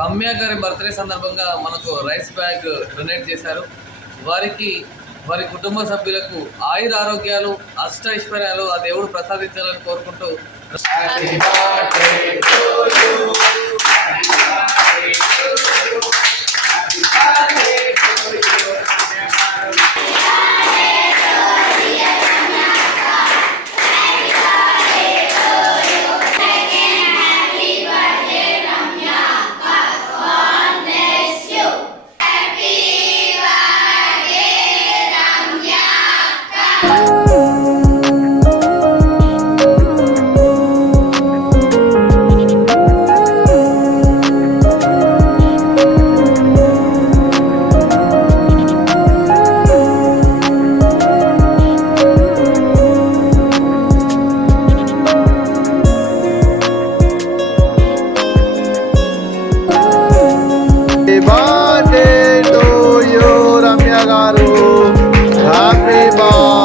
రమ్య గారి బర్త్డే సందర్భంగా మనకు రైస్ బ్యాగ్ డొనేట్ చేశారు. వారికి వారి కుటుంబ సభ్యులకు ఆయుర ఆరోగ్యాలు అష్టైశ్వర్యాలు ఆ దేవుడు ప్రసాదించాలని కోరుకుంటూ birthday to you, Ramya garu. Happy birthday.